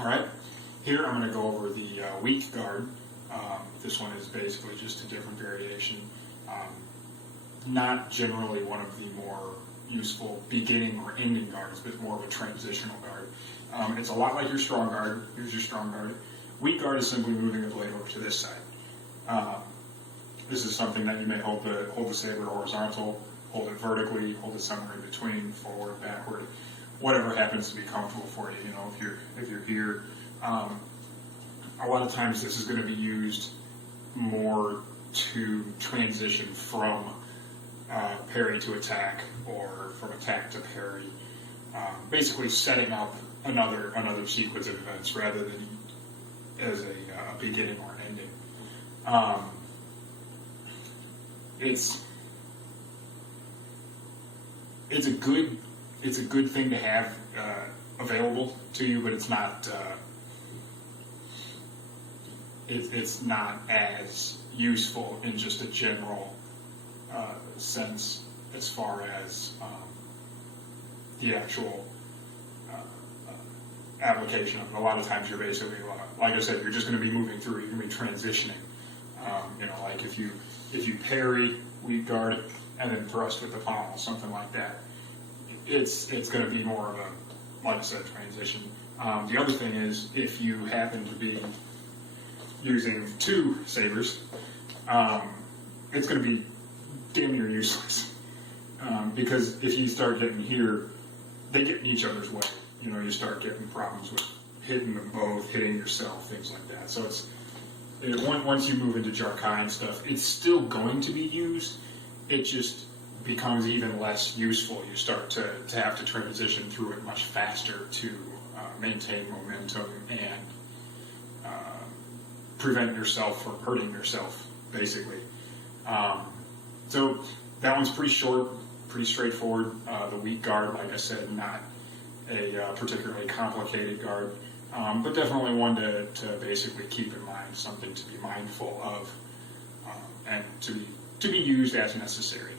All right, here I'm going to go over the weak guard. This one is basically just a different variation. Not generally one of the more useful beginning or ending guards, but more of a transitional guard. It's a lot like your strong guard. Here's your strong guard. Weak guard is simply moving the blade over to this side. This is something that you may hold the saber horizontal, hold it vertically, hold it somewhere in between, forward, backward, whatever happens to be comfortable for you. You know, if you're here, a lot of times this is going to be used more to transition from parry to attack, or from attack to parry. Basically, setting up another sequence of events rather than as a beginning or an ending. It's a good thing to have available to you, but it's not as useful in just a general sense as far as the actual application of it. A lot of times you're basically, like I said, you're just going to be moving through, you're going to be transitioning. Like if you parry, weak guard, and then thrust with the pommel, something like that, it's going to be more of a, like I said, transition. The other thing is, if you happen to be using two sabers, it's going to be damn near useless. Because if you start getting here, they get in each other's way. You know, you start getting problems with hitting them both, hitting yourself, things like that. So once you move into Jarkai and stuff, it's still going to be used. It just becomes even less useful. You start to have to transition through it much faster to maintain momentum and prevent yourself from hurting yourself, basically. So that one's pretty short, pretty straightforward. The weak guard, like I said, not a particularly complicated guard, but definitely one to basically keep in mind, something to be mindful of, and to be used as necessary.